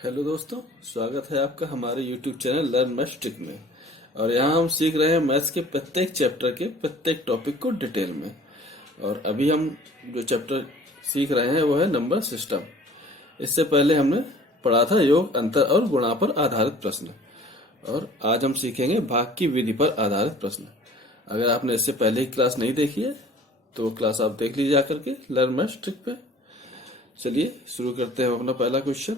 Hello दोस्तों, स्वागत है आपका हमारे YouTube channel learn maths trick में। और यहाँ हम सीख रहे हैं मैथ्स के प्रत्येक चैप्टर के प्रत्येक टॉपिक को डिटेल में। और अभी हम जो चैप्टर सीख रहे हैं वो है नंबर सिस्टम। इससे पहले हमने पढ़ा था योग, अंतर और गुणा पर आधारित प्रश्न, और आज हम सीखेंगे भाग की विधि पर आधारित प्रश्न। अगर आपने इससे पहले ही क्लास नहीं देखी है तो वो क्लास आप देख लीजिए आकर के लर्न मैथ्स ट्रिक पे। चलिए शुरू करते हैं अपना पहला क्वेश्चन।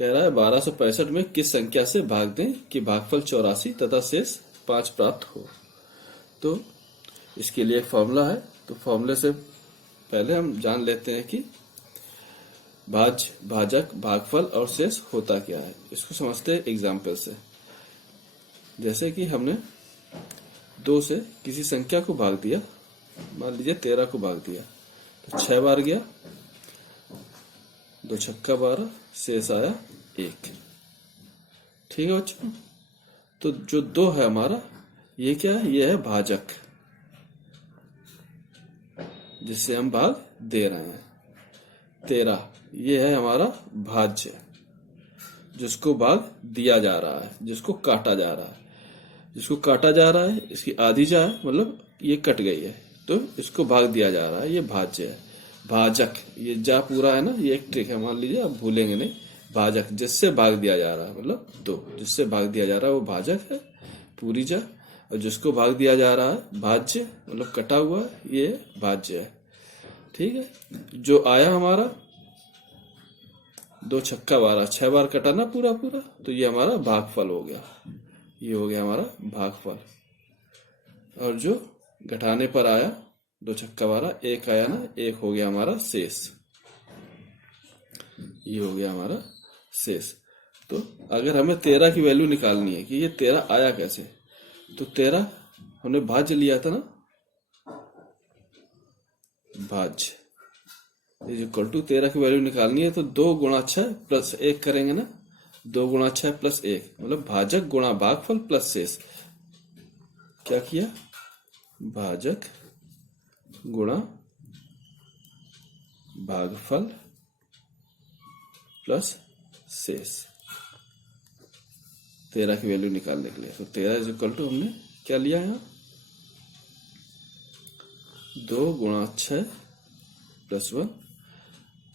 कह रहा है 1265 में किस संख्या से भाग दें कि भागफल 84 तथा शेष 5 प्राप्त हो। तो इसके लिए एक फॉर्मूला है, तो फॉर्मूले से पहले हम जान लेते हैं कि भाजक, भागफल और शेष होता क्या है। इसको समझते हैं एग्जाम्पल से। जैसे कि हमने 2 से किसी संख्या को भाग दिया, मान लीजिए 13 को भाग दिया, तो 6 बार गया, 2 छक्का 12, शेष आया 1। ठीक है बच्चों। तो जो 2 है हमारा, ये क्या है? ये है भाजक, जिससे हम भाग दे रहे हैं। 13 ये है हमारा भाज्य, जिसको भाग दिया जा रहा है, जिसको काटा जा रहा है। जिसको काटा जा रहा है इसकी आधी जा है, मतलब ये कट गई है, तो इसको भाग दिया जा रहा है, ये भाज्य है। भाजक, ये जा पूरा है ना, ये एक ट्रिक है, मान लीजिए आप भूलेंगे नहीं। भाजक जिससे भाग दिया जा रहा है, मतलब 2 जिससे भाग दिया जा रहा है वो भाजक है, पूरी जा। और जिसको भाग दिया जा रहा है भाज्य, मतलब कटा हुआ है, ये भाज्य है। ठीक है। जो आया हमारा 2 छक्का 12, 6 बार कटा ना पूरा पूरा, तो ये हमारा भागफल हो गया। ये हो गया हमारा भागफल। और जो घटाने पर आया 2 छक्का 12, 1 आया ना, 1 हो गया हमारा शेष। ये हो गया हमारा शेष। तो अगर हमें 13 की वैल्यू निकालनी है कि ये 13 आया कैसे, तो 13 हमने भाज्य लिया था ना, भाज्य इज इक्वल टू 13 की वैल्यू निकालनी है तो 2 गुणा 6 प्लस 1 करेंगे ना। 2 गुणा 6 प्लस 1 मतलब भाजक गुणा भागफल प्लस शेष। क्या किया? भाजक गुणा भागफल प्लस शेष 13 की वैल्यू निकालने के लिए। तो 13 इज इक्वल टू हमने क्या लिया यहाँ? 2 गुणा 6 प्लस 1।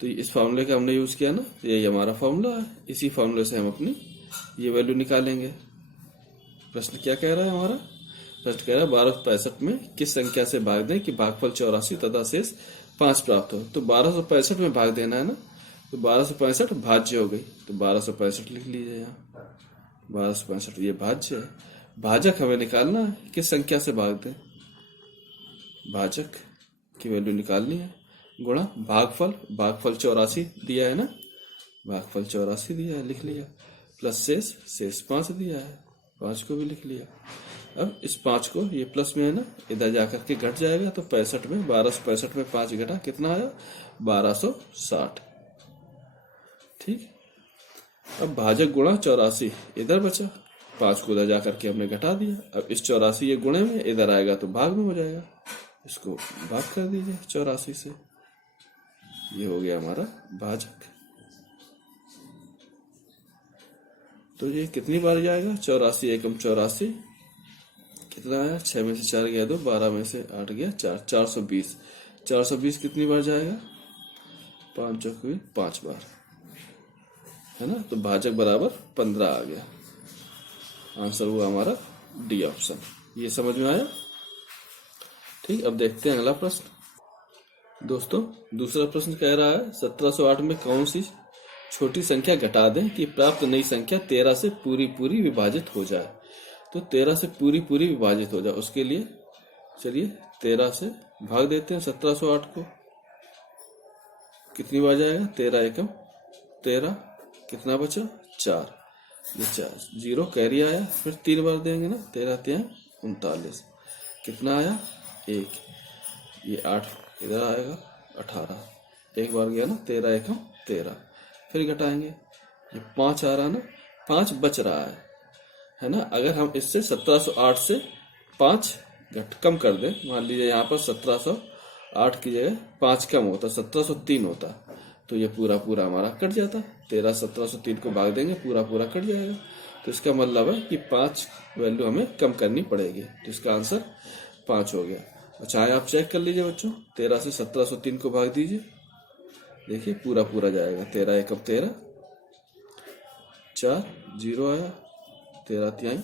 तो इस फॉर्मूले का हमने यूज किया ना, यही हमारा फॉर्मूला है। इसी फॉर्मूले से हम अपनी ये वैल्यू निकालेंगे। प्रश्न क्या कह रहा है हमारा? प्रश्न कह रहा है 1265 में किस संख्या से भाग दें कि भागफल 84 तथा शेष 5 प्राप्त हो। तो 1265 में भाग देना है ना, तो 1265 भाज्य हो गई, तो 1265 लिख लीजिए यहाँ। 1265 ये भाज्य है। भाजक हमें निकालना है, किस संख्या से भाग दें, भाजक की वैल्यू निकालनी है, गुणा भागफल, भागफल 84 दिया है ना, भागफल 84 दिया है, लिख लिया, प्लस शेष, शेष 5 दिया है, 5 को भी लिख लिया। अब इस 5 को, ये प्लस में है ना, इधर जाकर के घट जाएगा, तो 65 में 1265 में 5 घटा, कितना आया? 1260। ठीक। अब भाजक गुणा 84 इधर बचा, 5 को उधर जाकर के हमने घटा दिया। अब इस 84 ये गुणे में इधर आएगा तो भाग में हो जाएगा, इसको भाग कर दीजिए 84 से। ये हो गया हमारा भाजक। तो ये कितनी बार जाएगा? 84 एकम 84, कितना आया? 6 में से 4 गया 2, 12 में से 8 गया 4, 420। 420 कितनी बार जाएगा? 5 चौक 5 बार, है ना। तो भाजक बराबर 15 आ गया। आंसर हुआ हमारा डी ऑप्शन। ये समझ में आया? ठीक। अब देखते हैं अगला प्रश्न। दोस्तों, दूसरा प्रश्न कह रहा है 1708 में कौन सी छोटी संख्या घटा दें कि प्राप्त नई संख्या 13 से पूरी पूरी विभाजित हो जाए। तो 13 से पूरी पूरी विभाजित हो जाए, उसके लिए चलिए 13 से भाग देते हैं 1708 को। कितनी बार जाएगा? 13 एकम 13, कितना बचा? 4। ये 4 जीरो कैरी आया, फिर 3 बार देंगे ना, 13 3 39, कितना आया? 1। ये 8 इधर आएगा, 18, एक बार गया ना, 13 एकम 13, फिर घटाएंगे, ये 5 आ रहा ना, 5 बच रहा है ना। अगर हम इससे 1708 से 5 कम कर दें, मान लीजिए यहाँ पर 1708 की जगह 5 कम होता, 1703 होता, तो ये पूरा पूरा हमारा कट जाता। 13 1703 को भाग देंगे, पूरा पूरा कट जाएगा। तो इसका मतलब है कि 5 वैल्यू हमें कम करनी पड़ेगी। तो इसका आंसर 5 हो गया। और चाहे आप चेक कर लीजिए बच्चों, 13 से 1703 को भाग दीजिए, देखिए पूरा पूरा जाएगा। 13 एकम 13, 4 0 आया, 13 तिहाई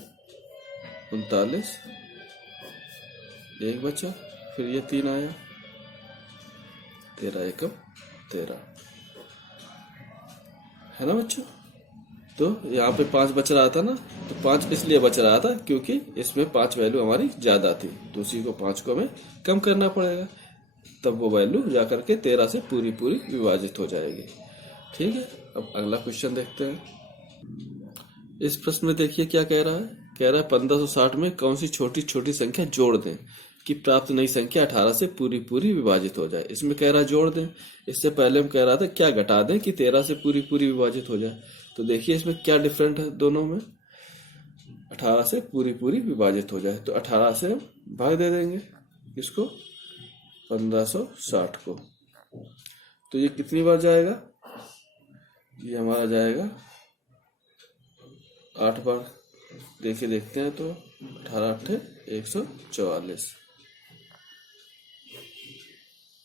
39, 1 बचा, फिर ये 3 आया, 13 एकम 13, है ना बच्चों। तो यहाँ पे 5 बच रहा था ना, तो 5 इसलिए बच रहा था क्योंकि इसमें 5 वैल्यू हमारी ज्यादा थी, तो उसी को 5 को हमें कम करना पड़ेगा, तब वो वैल्यू जाकर के 13 से पूरी पूरी विभाजित हो जाएगी। ठीक है, अब अगला क्वेश्चन देखते हैं। इस प्रश्न में देखिए क्या कह रहा है। कह रहा है 1560 में कौन सी छोटी छोटी संख्या जोड़ दें कि प्राप्त नई संख्या 18 से पूरी पूरी विभाजित हो जाए। इसमें कह रहा है जोड़ दें, इससे पहले हम कह रहा था क्या घटा दें कि 13 से पूरी पूरी विभाजित हो जाए। तो देखिए इसमें क्या डिफरेंट है दोनों में, 18 से पूरी पूरी विभाजित हो जाए, तो 18 से हम भाग दे देंगे इसको 1560 को। तो ये कितनी बार जाएगा, ये हमारा जाएगा 8 बार। देखिए देखते हैं, तो 18 8 144,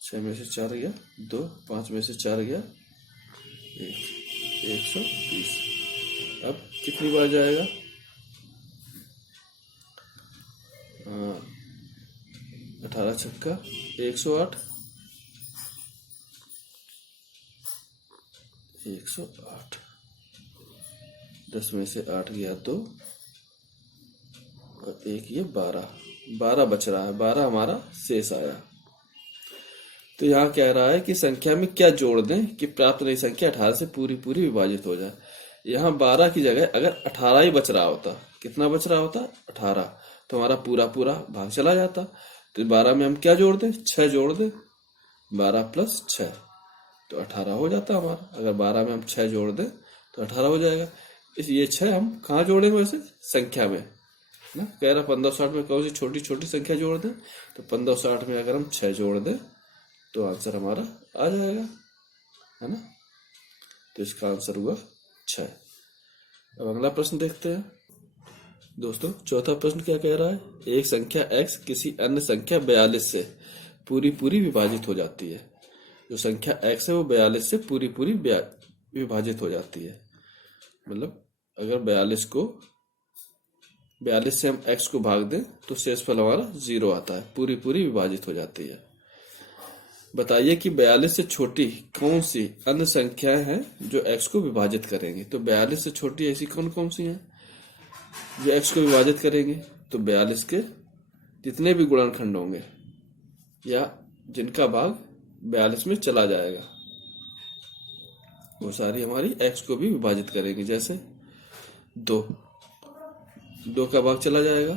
6 में से 4 गया 2, 5 में से 4 गया 1, 120। अब कितनी बार जाएगा, 18 छक्का 108, 108, 10 में से 8 गया 2 और 1 ये 12 बच रहा है, 12 हमारा शेष आया। तो यहाँ कह रहा है कि संख्या में क्या जोड़ दें कि प्राप्त नई संख्या 18 से पूरी पूरी विभाजित हो जाए। यहाँ 12 की जगह अगर 18 ही बच रहा होता, कितना बच रहा होता 18, तो हमारा पूरा पूरा भाग चला जाता। तो 12 में हम क्या जोड़ दें, 6 जोड़ दें, 12 प्लस 6 तो 18 हो जाता हमारा। अगर 12 में हम 6 जोड़ दें तो 18 हो जाएगा। ये 6 हम कहाँ जोड़ेंगे वैसे, संख्या में ना। कह रहा 1560 में कौन सी छोटी छोटी संख्या जोड़ दें, तो 1560 में अगर हम 6 जोड़ दें तो आंसर हमारा आ जाएगा, है ना। तो इसका आंसर हुआ 6। अब अगला प्रश्न देखते हैं दोस्तों। चौथा प्रश्न क्या कह रहा है, एक संख्या x किसी अन्य संख्या 42 से पूरी पूरी विभाजित हो जाती है। जो संख्या x है वो 42 से पूरी पूरी विभाजित हो जाती है। मतलब अगर 42 से हम x को भाग दें तो शेषफल हमारा 0 आता है, पूरी पूरी विभाजित हो जाती है। बताइए कि 42 से छोटी कौन सी अन्य संख्याएं हैं जो x को विभाजित करेंगी। तो 42 से छोटी ऐसी कौन कौन सी हैं जो x को विभाजित करेंगे। तो 42 के जितने भी गुणनखंड होंगे या जिनका भाग 42 में चला जाएगा वो सारी हमारी x को भी विभाजित करेंगी। जैसे 2 का भाग चला जाएगा,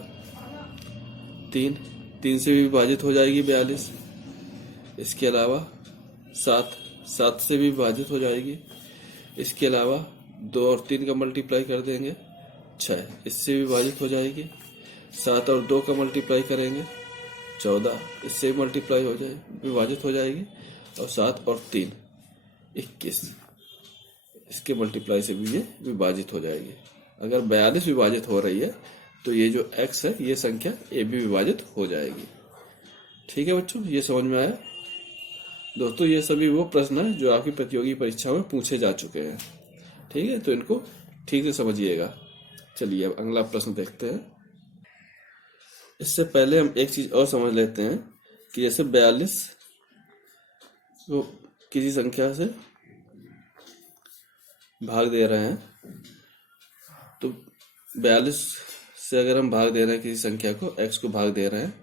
3 से भी विभाजित हो जाएगी 42। इसके अलावा 7 से भी विभाजित हो जाएगी। इसके अलावा 2 और 3 का मल्टीप्लाई कर देंगे 6, इससे भी विभाजित हो जाएगी। 7 और 2 का मल्टीप्लाई करेंगे 14, इससे भी मल्टीप्लाई हो जाए विभाजित हो जाएगी। और 7 और 3 21, इसके मल्टीप्लाई से भी ये विभाजित हो जाएगी। अगर 42 विभाजित हो रही है तो ये जो x है ये संख्या ये भी विभाजित हो जाएगी। ठीक है बच्चों, ये समझ में आया। दोस्तों ये सभी वो प्रश्न है जो आपकी प्रतियोगी परीक्षाओं में पूछे जा चुके हैं। ठीक है, तो इनको ठीक से समझिएगा। चलिए अब अगला प्रश्न देखते हैं। इससे पहले हम एक चीज और समझ लेते हैं कि जैसे 42 को किसी संख्या से भाग दे रहे हैं, तो 42 से अगर हम भाग दे रहे हैं किसी संख्या को, x को भाग दे रहे हैं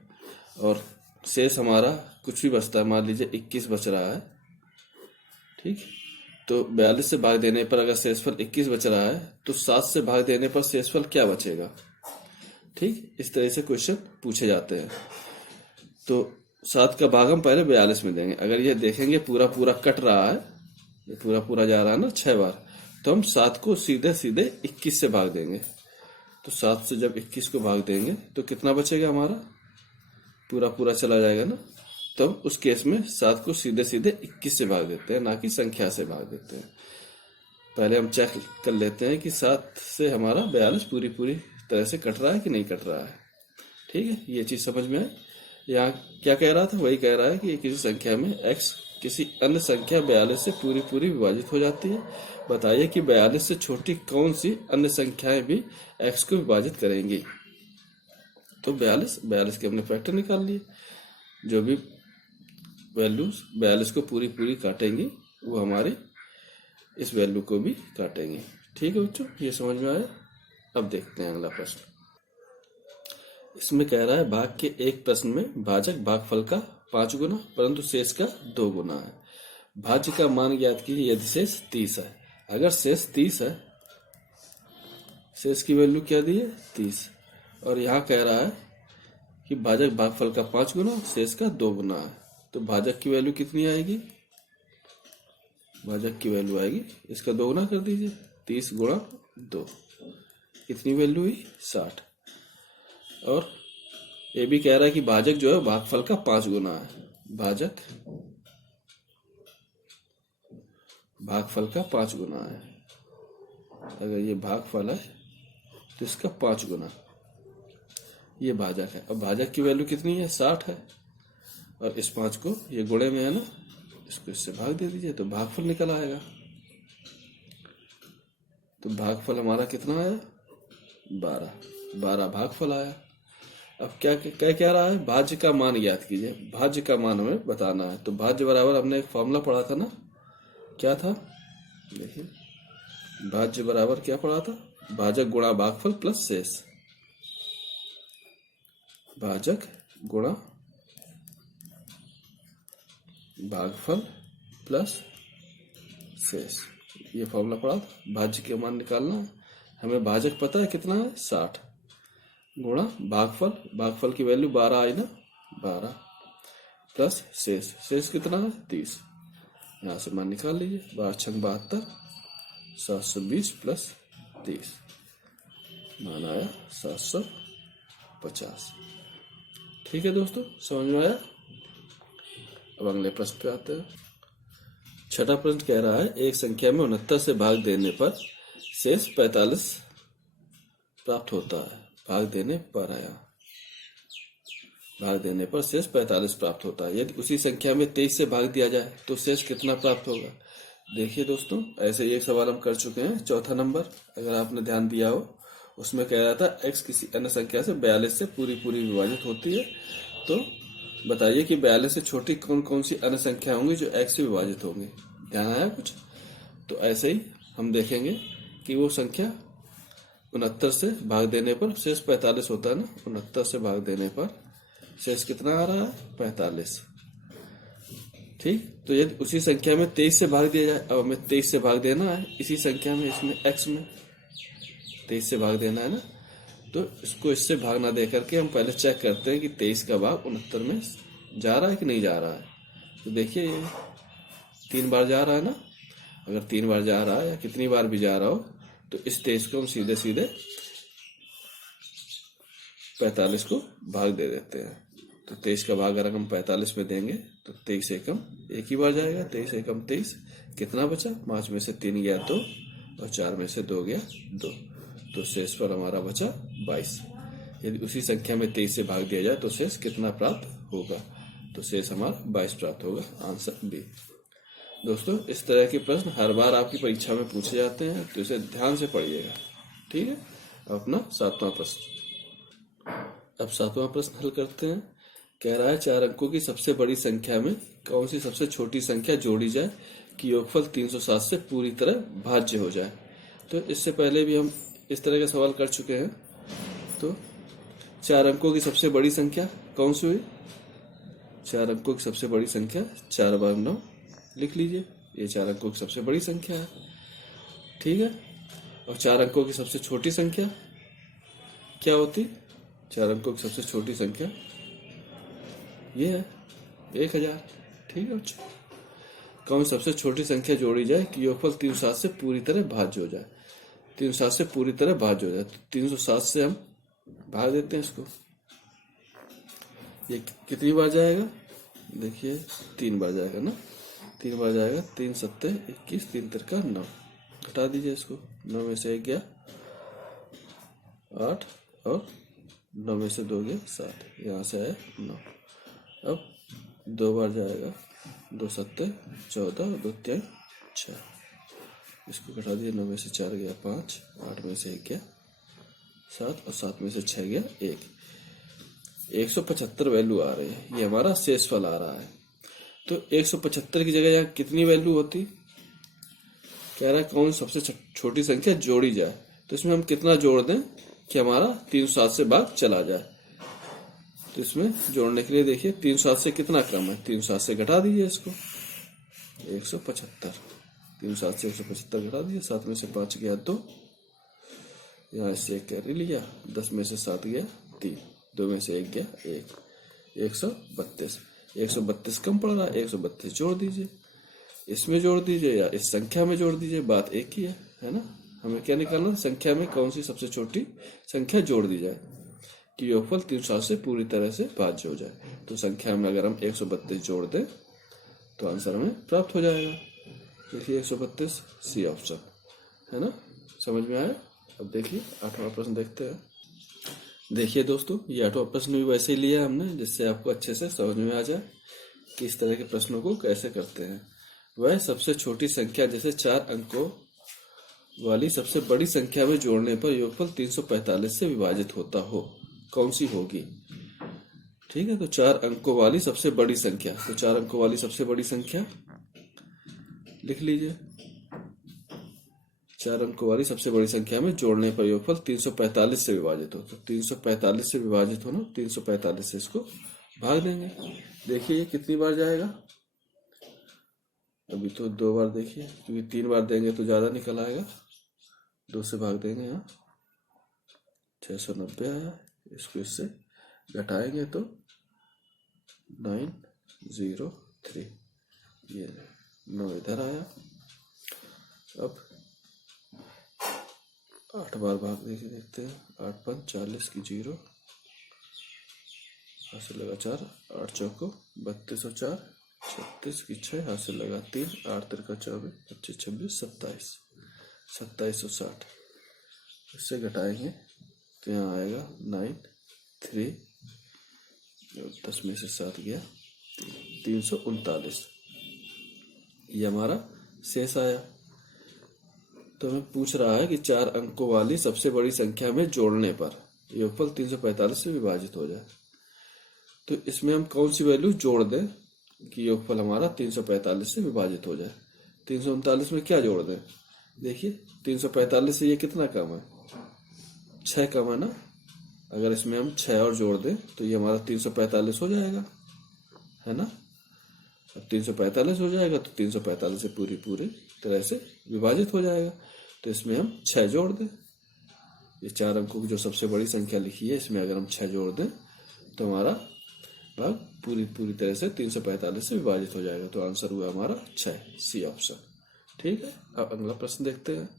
और शेष हमारा कुछ भी बचता है, मान लीजिए 21 बच रहा है। ठीक, तो 42 से भाग देने पर अगर शेषफल 21 बच रहा है तो 7 से भाग देने पर शेषफल क्या बचेगा। ठीक, इस तरह से क्वेश्चन पूछे जाते हैं। तो 7 का भाग हम पहले 42 में देंगे। अगर ये देखेंगे पूरा पूरा कट रहा है, ये पूरा पूरा जा रहा है ना 6 बार, तो हम 7 को सीधे सीधे 21 से भाग देंगे। तो 7 से जब 21 को भाग देंगे तो कितना बचेगा हमारा, पूरा पूरा चला जाएगा ना, तब उस केस में 7 को सीधे सीधे 21 से भाग देते हैं, ना कि संख्या से भाग देते हैं। पहले हम चेक कर लेते हैं कि 7 से हमारा 42 पूरी पूरी तरह से कट रहा है कि नहीं कट रहा है। ठीक है, ये चीज समझ में है। यहाँ क्या कह रहा था, वही कह रहा है कि किसी संख्या में x किसी अन्य संख्या 42 से पूरी पूरी विभाजित हो जाती है। बताइए कि 42 से छोटी कौन सी अन्य संख्याएं भी x को विभाजित करेंगी। तो 42 के हमने फैक्टर निकाल लिए। जो भी वैल्यूज 42 को पूरी पूरी काटेंगी वो हमारे इस वैल्यू को भी काटेंगे। ठीक है बच्चों, ये समझ में आया। अब देखते हैं अगला प्रश्न। इसमें कह रहा है भाग के एक प्रश्न में भाजक भागफल का 5 गुना परंतु शेष का 2 गुना है। भाज्य का मान ज्ञात कीजिए यदि शेष 30 है। अगर शेष 30 है, शेष की वैल्यू क्या दी है 30, और यहाँ कह रहा है कि भाजक भागफल का 5 गुना शेष का 2 गुना है, तो भाजक की वैल्यू कितनी आएगी, भाजक की वैल्यू आएगी इसका 2 गुना कर दीजिए, 30 गुणा 2, कितनी वैल्यू हुई 60। और ये भी कह रहा है कि भाजक जो है भागफल का 5 गुना है। भाजक भागफल का 5 गुना है। अगर ये भागफल है तो इसका 5 गुना ये भाजक है। अब भाजक की वैल्यू कितनी है 60 है, और इस 5 को ये गुणे में है ना, इसको इससे भाग दे दीजिए तो भागफल निकल आएगा। तो भागफल हमारा कितना आया 12 भागफल आया। अब क्या रहा है, भाज्य का मान ज्ञात कीजिए। भाज्य का मान हमें बताना है। तो भाज्य बराबर हमने एक फॉर्मूला पढ़ा था ना, क्या था देखिए, भाज्य बराबर क्या पढ़ा था, भाजक गुणा भागफल प्लस शेष। भाजक गुणा भागफल प्लस शेष, ये फॉर्मूला पढ़ा था। भाज्य के मान निकालना है हमें। भाजक पता है कितना है 60 गुणा भागफल, भागफल की वैल्यू 12 आई ना, 12 प्लस शेष, शेष कितना है 30। यहां से मान निकाल लीजिए, 12 छंग 72, 720 प्लस 30, मान आया 750। ठीक है दोस्तों, समझ में आया। अब अगले प्रश्न पे आते हैं। छठा प्रश्न कह रहा है एक संख्या में 69 से भाग देने पर शेष 45 प्राप्त होता है। भाग देने पर आया, भाग देने पर शेष 45 प्राप्त होता है। यदि उसी संख्या में 23 से भाग दिया जाए तो शेष कितना प्राप्त होगा। देखिए दोस्तों, ऐसे एक सवाल हम कर चुके हैं, चौथा नंबर अगर आपने ध्यान दिया हो, उसमें कह रहा था x किसी अन्य संख्या से 42 से पूरी पूरी विभाजित होती है। तो बताइए कि 42 से छोटी कौन कौन सी अन्य संख्या होंगी जो x से विभाजित होंगी। ध्यान आया कुछ। तो ऐसे ही हम देखेंगे कि वो संख्या 69 से भाग देने पर शेष 45 होता है ना, 69 से भाग देने पर शेष कितना आ रहा है 45। ठीक, तो यदि उसी संख्या में 23 से भाग दिया जाए, अब हमें 23 से भाग देना है इसी संख्या में, इसमें x में 23 से भाग देना है ना, तो इसको इससे भाग ना दे करके हम पहले चेक करते हैं कि 23 का भाग 69 में जा रहा है कि नहीं जा रहा है। तो देखिए ये 3 बार जा रहा है ना, अगर 3 बार जा रहा है या कितनी बार भी जा रहा हो तो इस 23 को हम सीधे सीधे 45 को भाग दे देते हैं। तो 23 का भाग अगर हम 45 में देंगे तो 23 एकम एक ही बार जाएगा, 23 एकम 23, कितना बचा 5 में से 3 गया 2 और 4 में से 2 गया 2, तो शेष पर हमारा बचा 22। यदि उसी संख्या में 23 से भाग दिया जाए तो शेष कितना प्राप्त होगा, तो शेष हमारा 22 प्राप्त होगा, आंसर बी। दोस्तों इस तरह के प्रश्न हर बार आपकी परीक्षा में पूछे जाते हैं, तो इसे ध्यान से पढ़िएगा। ठीक है, अपना 7वां प्रश्न। अब 7वां प्रश्न हल करते हैं। कह रहा है 4 अंकों की सबसे बड़ी संख्या में कौन सी सबसे छोटी संख्या जोड़ी जाए कि योगफल 307 से पूरी तरह भाज्य हो जाए। तो इससे पहले भी हम इस तरह का सवाल कर चुके हैं। तो 4 अंकों की सबसे बड़ी संख्या कौन सी हुई, 4 अंकों की सबसे बड़ी संख्या 4 बार 9 लिख लीजिए, ये 4 अंकों की सबसे बड़ी संख्या है। ठीक है, और 4 अंकों की सबसे छोटी संख्या क्या होती, 4 अंकों की सबसे छोटी संख्या ये है 1000। ठीक है बच्चों, कौन सबसे छोटी संख्या जोड़ी जाए कि योगफल 307 से पूरी तरह भाज्य हो जाए। 307 से पूरी तरह भाज्य हो जाए, तो 307 से हम भाग देते हैं इसको, ये कितनी बार जाएगा देखिए 3 बार जाएगा ना, 3 बार जाएगा, 3 सत्ते 21, 3 तिरका 9, घटा दीजिए इसको। 9 में से 1 गया 8 और 9 में से 2 गया 7, यहाँ से आया 9। अब 2 बार जाएगा, 2 सत्ते 14, 2 तिया 6, इसको घटा दिए। 9 में से 4 गया 5, 8 में से 1 गया 7 और 7 में से 6 गया 1। 175 वैल्यू आ रही है, ये हमारा शेषफल आ रहा है। तो 175 की जगह यहाँ कितनी वैल्यू होती, कह रहा है कौन सबसे छोटी संख्या जोड़ी जाए। तो इसमें हम कितना जोड़ दें कि हमारा 307 से भाग चला जाए। तो इसमें जोड़ने के लिए देखिए 307 से कितना क्रम है, 307 से घटा दीजिए इसको 175, 307 से 175 घटा दीजिए। 7 में से 5 गया 2, यहाँ से 1 कैरी लिया, 10 में से 7 गया 3, 2 में से 1 गया 1, 132। 132 कम पड़ रहा है, 132 जोड़ दीजिए, इसमें जोड़ दीजिए या इस संख्या में जोड़ दीजिए, बात एक ही है ना। हमें क्या निकालना, संख्या में कौन सी सबसे छोटी संख्या जोड़ दी जाए कि योगफल 307 से पूरी तरह से भाज्य हो जाए। तो संख्या में अगर हम 132 जोड़ दें तो आंसर हमें प्राप्त हो जाएगा। देखिए 132 सी ऑप्शन है ना, समझ में आया। अब देखिए 8वां प्रश्न देखते हैं। देखिए दोस्तों, ये 8वां प्रश्न भी वैसे ही लिया हमने जिससे आपको अच्छे से समझ में आ जाए कि इस तरह के प्रश्नों को कैसे करते हैं। वह सबसे छोटी संख्या जैसे 4 अंकों वाली सबसे बड़ी संख्या में जोड़ने पर योगफल 345 से विभाजित होता हो, कौन सी होगी। ठीक है, तो 4 अंकों वाली सबसे बड़ी संख्या, तो 4 अंकों वाली सबसे बड़ी संख्या लिख लीजिए। 4 अंकों वाली सबसे बड़ी संख्या में जोड़ने पर योगफल 345 से विभाजित हो, तो 345 से विभाजित हो ना, 345 से इसको भाग देंगे। देखिए ये कितनी बार जाएगा, अभी तो 2 बार देखिए, क्योंकि 3 बार देंगे तो ज्यादा निकल आएगा, 2 से भाग देंगे। यहाँ 690 आया, इसको इससे घटाएंगे तो 903, ये 9 इधर आया। अब 8 बार भाग देखिए, देखते हैं। 8 5 40 की 0, हाथ से लगा 4, 8 चौको 32 और 4 36 की 6, हाथ से लगा 3, 8 तिरका 24, 25 26 27, 27 और 60, इससे घटाएंगे तो यहाँ आएगा 9 3, 10 में से 7 गया 339, ये हमारा शेष आया। तो हमें पूछ रहा है कि 4 अंकों वाली सबसे बड़ी संख्या में जोड़ने पर योगफल 345 से विभाजित हो जाए। तो इसमें हम कौन सी वैल्यू जोड़ दें कि योगफल हमारा 345 से विभाजित हो जाए। 339 में क्या जोड़ दें, देखिए 345 से ये कितना कम है, 6 कम है ना। अगर इसमें हम 6 और जोड़ दें तो ये हमारा 345 हो जाएगा, है ना। अब 345 हो जाएगा तो 345 से पूरी तरह से विभाजित हो जाएगा। तो इसमें हम 6 जोड़ दें, ये 4 अंकों की जो सबसे बड़ी संख्या लिखी है इसमें अगर हम 6 जोड़ दें तो हमारा भाग पूरी तरह से 345 से विभाजित हो जाएगा। तो आंसर हुआ हमारा 6, सी ऑप्शन। ठीक है, अब अगला प्रश्न देखते हैं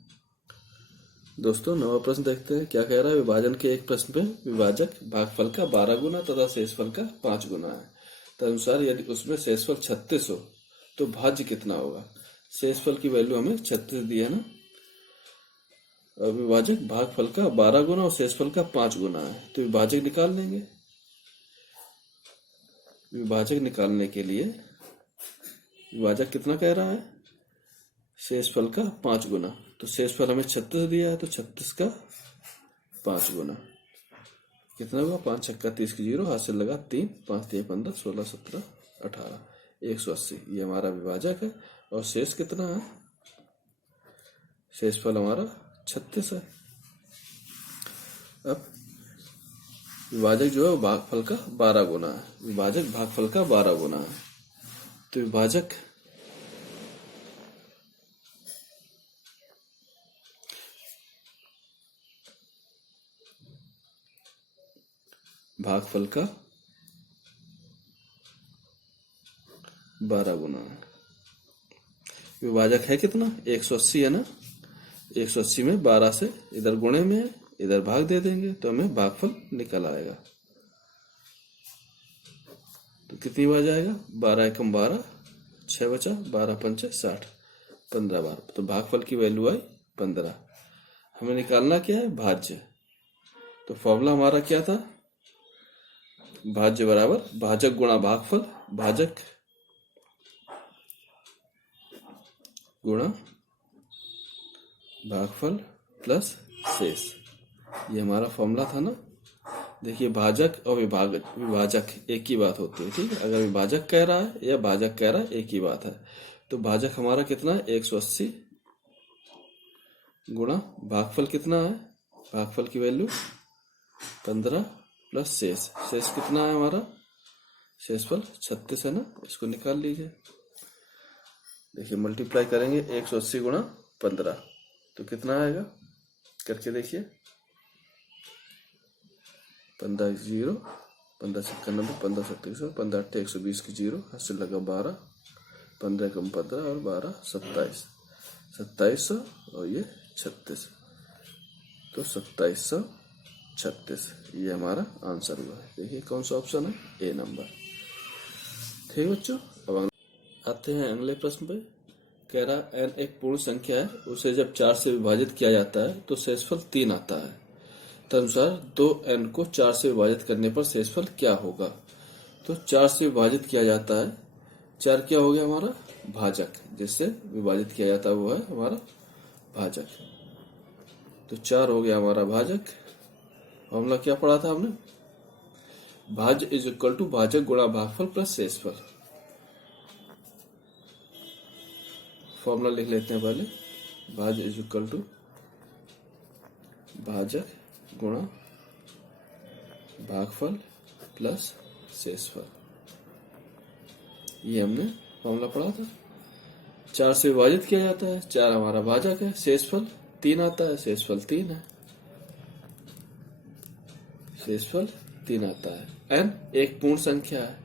दोस्तों। 9वां प्रश्न देखते हैं, क्या कह रहा है। विभाजन के एक प्रश्न में विभाजक भागफल का 12 गुना तथा शेषफल का 5 गुना है, तदनुसार यदि उसमें शेषफल 36 हो तो भाज्य कितना होगा। शेषफल की वैल्यू हमें 36 दी है ना, और विभाजक भागफल का 12 गुना और शेषफल का 5 गुना है, तो विभाजक निकाल लेंगे। विभाजक निकालने के लिए विभाजक कितना कह रहा है, शेषफल का 5 गुना, तो शेषफल हमें 36 दिया है तो 36 का 5 गुना कितना हुआ, 5 छक्का 30 की 0, हाथ से लगा 3, 5 3 15 16 17 18, 180, ये हमारा विभाजक है। और शेष कितना है, शेषफल हमारा 36 है। अब विभाजक जो है वो भागफल का 12 गुना है, विभाजक भागफल का 12 गुना है, तो विभाजक भागफल का 12 गुना है। विभाजक है कितना, 180 है ना, 180 में 12 से इधर गुणे में है, इधर भाग दे देंगे तो हमें भागफल निकल आएगा। तो कितनी बार जाएगा, 12 एकम 12, 6 बचा, 12 पंचे 60, 15 बार। तो भागफल की वैल्यू आई 15। हमें निकालना क्या है, भाज्य। तो फॉर्मूला हमारा क्या था, भाज्य बराबर भाजक गुणा भागफल, भाजक गुणा भागफल प्लस शेष। ये हमारा फॉर्मूला था ना। देखिए भाजक और विभाजक एक ही बात होती है, ठीक है। अगर विभाजक कह रहा है या भाजक कह रहा है एक ही बात है। तो भाजक हमारा कितना है, 180 गुणा भागफल कितना है, भागफल की वैल्यू 15 प्लस शेष। शेष कितना है हमारा, शेषफल 36 है ना, इसको निकाल लीजिए। देखिए मल्टीप्लाई करेंगे 180 गुणा 15 तो कितना आएगा, करके देखिए। 15 0, 15 छक्का 90, 15 सत्तर 15 8 120 की 0, हासिल लगा 12, 15 कम 15 और 12 27, 2700 और ये 36, तो 2736 ये हमारा आंसर हुआ है। देखिए कौन सा ऑप्शन है, ए नंबर। ठीक बच्चों, अब आते हैं अगले प्रश्न पे। कह रहा n एक पूर्ण संख्या है, उसे जब 4 से विभाजित किया जाता है तो शेषफल 3 आता है। तदनुसार 2n को 4 से विभाजित करने पर शेषफल क्या होगा। तो 4 से विभाजित किया जाता है, 4 क्या हो गया हमारा, भाजक, जिससे विभाजित किया जाता है वो है हमारा भाजक। तो 4 हो गया हमारा भाजक। फॉर्मूला क्या पढ़ा था हमने, भाज्य इज इक्वल टू भाजक गुणा भागफल प्लस शेषफल। फॉर्मूला लिख लेते हैं पहले, भाज्य इज इक्वल टू भाजक गुणा भागफल प्लस शेषफल। ये हमने फॉर्मूला पढ़ा था। 4 से विभाजित किया जाता है, 4 हमारा भाजक है, शेषफल 3 आता है, शेषफल 3 है, शेषफल 3 आता है। n एक पूर्ण संख्या है।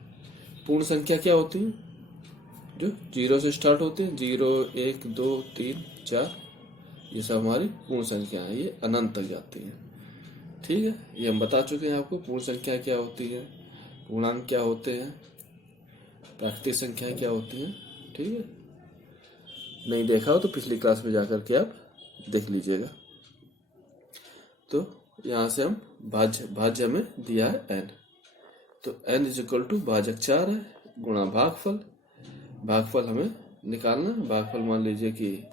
पूर्ण संख्या क्या होती है, जो 0 से स्टार्ट होते हैं, 0 1 2 3 4, ये सब हमारी पूर्ण संख्या है, ये अनंत तक जाती है। ठीक है, ये हम बता चुके हैं आपको, पूर्ण संख्या क्या होती है, पूर्णांक क्या होते हैं, प्राकृतिक संख्याएं क्या होती हैं। ठीक है, नहीं देखा हो तो पिछली क्लास में जाकर के आप देख लीजिएगा। तो यहां से हम भाज्य हमें दिया है n, तो n इज इक्वल टू भाजक 4 है गुणा भागफल। भागफल हमें निकालना, भागफल मान लीजिए कि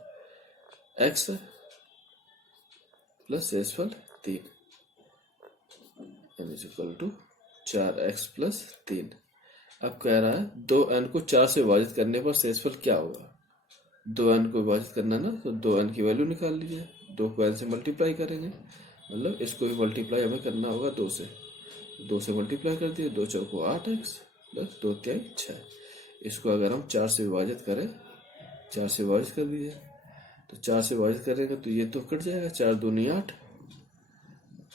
x है प्लस शेषफल 3, n is equal to 4x plus 3। अब कह रहा है 2n को 4 से विभाजित करने पर शेषफल क्या होगा। 2n को विभाजित करना ना, तो 2n की वैल्यू निकाल लीजिए। 2 को n से मल्टीप्लाई करेंगे, मतलब इसको भी मल्टीप्लाई हमें करना होगा 2 से। 2 से मल्टीप्लाई कर दिए, 2 चौको 8x प्लस 2 तिहाई 6। इसको अगर हम 4 से विभाजित करें, 4 से विभाजित कर दीजिए, तो 4 से विभाजित करेंगे तो ये तो कट जाएगा, 4 दूनी 8,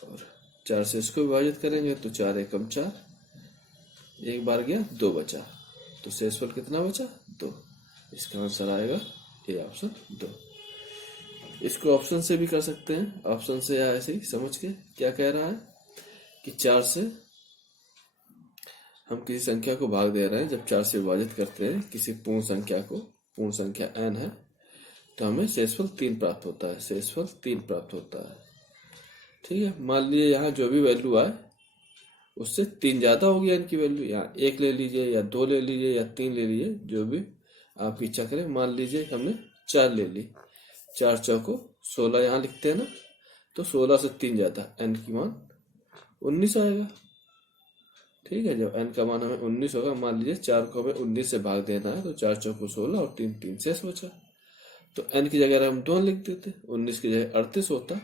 और 4 से इसको विभाजित करेंगे तो 4 एकम 4, एक बार गया 2 बचा, तो शेषफल कितना बचा, 2। इसका आंसर आएगा ए ऑप्शन 2। इसको ऑप्शन से भी कर सकते हैं, ऑप्शन से या ऐसे ही समझ के। क्या कह रहा है कि 4 से हम किसी संख्या को भाग दे रहे हैं, जब 4 से विभाजित करते हैं किसी पूर्ण संख्या को, पूर्ण संख्या n है, तो हमें शेषफल 3 प्राप्त होता है, शेषफल 3 प्राप्त होता है। ठीक है, मान लीजिए यहाँ जो भी वैल्यू आए उससे 3 ज्यादा होगी n की वैल्यू, यहाँ 1 ले लीजिए या 2 ले लीजिए या 3 ले लीजिए, जो भी आपकी इच्छा करें। मान लीजिए हमने 4 ले ली, 4 चौको 16 यहाँ लिखते हैं ना, तो 16 से 3 ज्यादा n की मान 19 आएगा। ठीक है, जब n का मान हमें 19 होगा, मान लीजिए 4 को हमें 19 से भाग देना है, तो 4 चौको 16 और 3 3 शेष बचा, तो n की जगह हम 2 लिख देते, 19 की जगह 38 होता,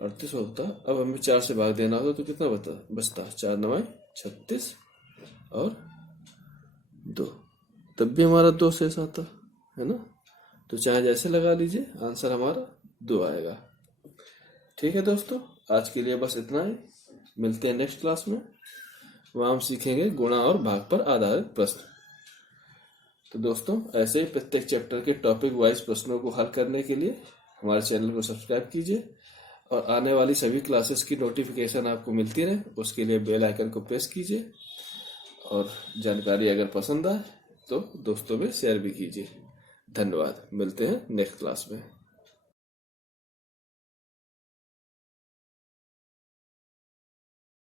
38 होता। अब हमें 4 से भाग देना होता तो कितना बचता, 4 9 36 और 2, तब भी हमारा 2 शेष आता है ना। तो चाहे जैसे लगा लीजिए, आंसर हमारा 2 आएगा। ठीक है दोस्तों, आज के लिए बस इतना ही। मिलते हैं नेक्स्ट क्लास में, वहां हम सीखेंगे गुणा और भाग पर आधारित प्रश्न। तो दोस्तों, ऐसे ही प्रत्येक चैप्टर के टॉपिक वाइज प्रश्नों को हल करने के लिए हमारे चैनल को सब्सक्राइब कीजिए, और आने वाली सभी क्लासेस की नोटिफिकेशन आपको मिलती रहे, उसके लिए बेल आइकन को प्रेस कीजिए। और जानकारी अगर पसंद आए तो दोस्तों में शेयर भी कीजिए। धन्यवाद। मिलते हैं नेक्स्ट क्लास में।